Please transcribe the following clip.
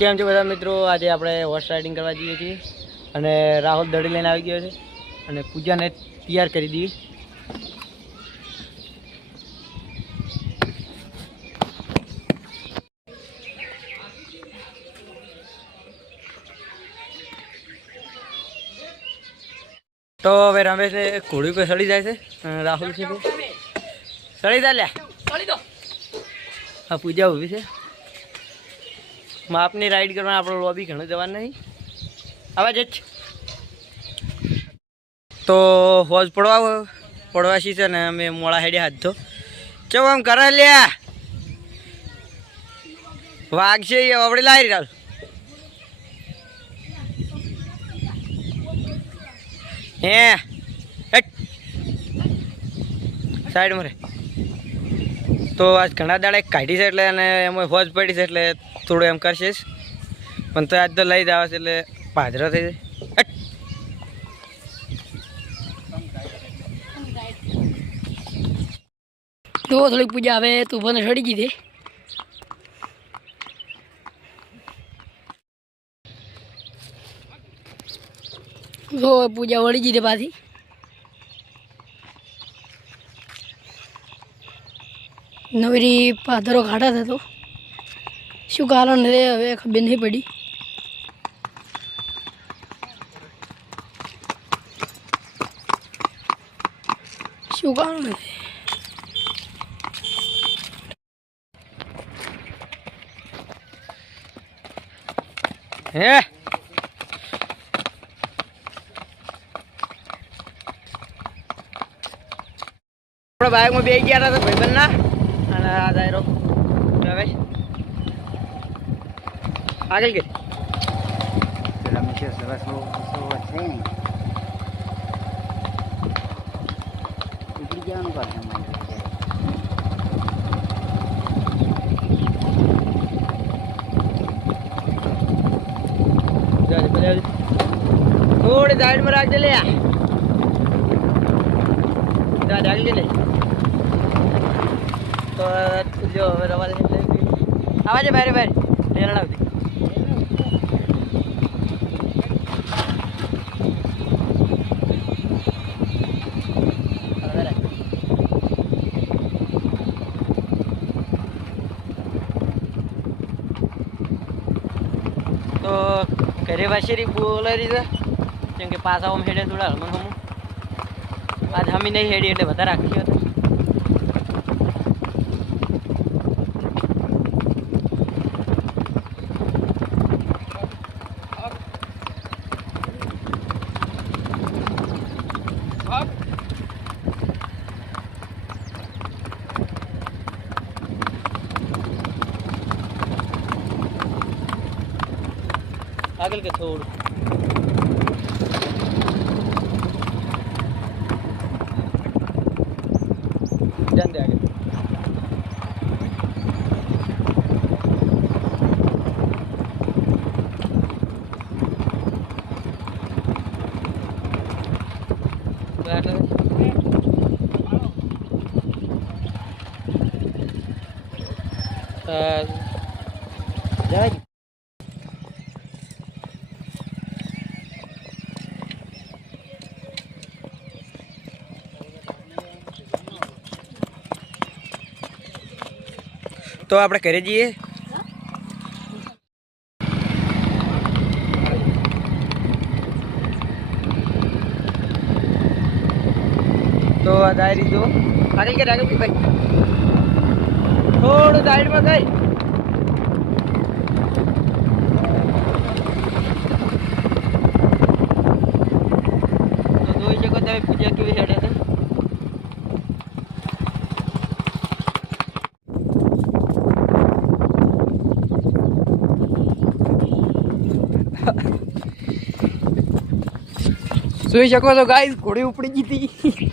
કેમ છો બધા મિત્રો? આજે આપણે હોર્સ રાઇડિંગ કરવા જઈએ છીએ અને રાહુલ દડી લઈને આવી ગયો છે અને પૂજાને તૈયાર કરી દીધી. તો હવે રમેશ ઘોડી પર સડી જાય છે. રાહુલ છે સડી જા લ્યા. હા, પૂજા ઊભી છે. માપની રાઈડ કરવા આપણો લોબી ઘણું જવાનું નહીં. આવા જ તો હોજ પડવાશી છે ને અમે મોડા હેડે હાથ ધો ચો આમ કરે લ્યા. વાઘ છે એ આપણે લાવી રાલ. હે સાઈડમાં રે. તો આજ ઘણા દાડા કાઢી છે એટલે અને એમાં હોજ પડી છે એટલે થોડું એમ કરશે પણ તો આજ તો લઈ જ આવે છે એટલે પાદરો થઈ જાય. તો થોડીક પૂજા હવે તુફાને સડી ગઈ તો પૂજા વળી ગઈ પાછી. નવરી પાથરો ખાડા થતો શું કારણ રે હવે ખબર નહીં પડી. શું કારણ છે? હે આપણા બાઇકમાં બે ગયા હતા ભાઈબંધ ના અને આ દાયરો હવે આગળ ગઈ થોડી સાઈડમાં રાખજે લે. આગળ લે તો જો હવે રવા આવા છે બારે બારે રેલાવતી. તો ઘરે વાસેરી બોલાવી દીધા કેમ કે પાછા આમ હેડે થોડા હમણાં હમું આજ હમી નહીં હેડી એટલે વધારે રાખી હતા. આગળ કે થોડું ધ્યાન દે આગળ. જાય તો આપણે ઘરે જઈએ. તો આ ડાયરી જો આગળ કે ભાઈ થોડું સાઈડમાં ગઈ. તો જોઈ શકો તમે પૂજા કેવી હેડે છે. જોઈ શકો છો ગાઈસ ઘોડી ઉપડી ગઈ હતી.